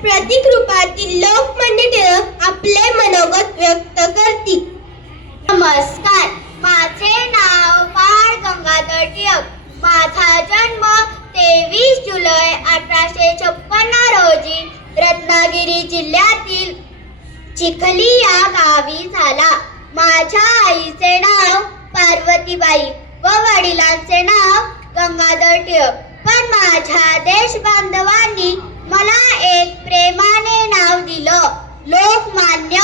प्रतीक रूपातील लोकमान्य टिळक आपले मनोगत व्यक्त करतील. नमस्कार, माझे नाव बाळ गंगाधर टिळक. माझा जन्म 23 जुलै 1856 रोजी रत्नागिरी जिल्ह्यातील चिखली या गावी झाला. माझ्या आईचे नाव पार्वतीबाई व वडिलांचे नाव गंगाधर टिळक. पण माझ्या देशबांधवांनी मला एक प्रेमाने नाव दिलं, लोकमान्य.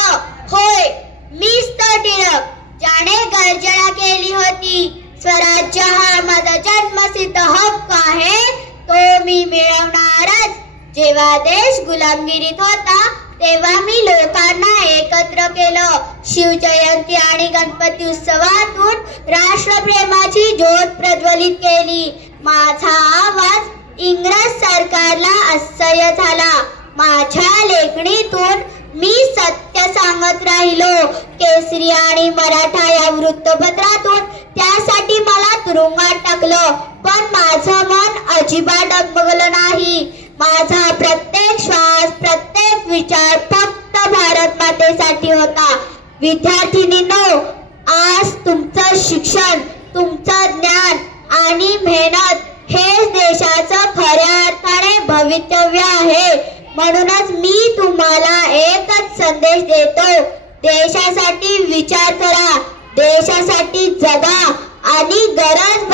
होय, मीच तो टिळक ज्याने गर्जना केली होती, स्वराज्य हा माझा जन्मसिद्ध हक्क आहे, तो मी मिळवणारच. जेव्हा देश गुलामगिरीत होता तेव्हा मी लोकांना एकत्र केलं. शिवजयंती आणि गणपती उत्सवातून राष्ट्रप्रेमाची ज्योत प्रज्वलित केली. माझा आवाज इंग्रज सरकारला असह्य झाला. माझ्या लेखणीतून मी सत्य सांगत राहिलो. केसरी आणि मराठा या वृत्तपत्रातून त्यासाठी मला तुरुंगात टाकलं, पण माझं मन अजिबात डगमगलं नाही. माझा प्रत्येक श्वास, प्रत्येक विचार फक्त भारत मातेसाठी होता. विद्यार्थिनींनो, आज तुमचं शिक्षण, तुमचं ज्ञान आणि मेहनत हेच देशाचं खऱ्या अर्थाने भवितव्य आहे. म्हणूनच मी तुम्हाला एकच संदेश देतो, देशासाठी विचार करा, देशासाठी जगा आणि गरज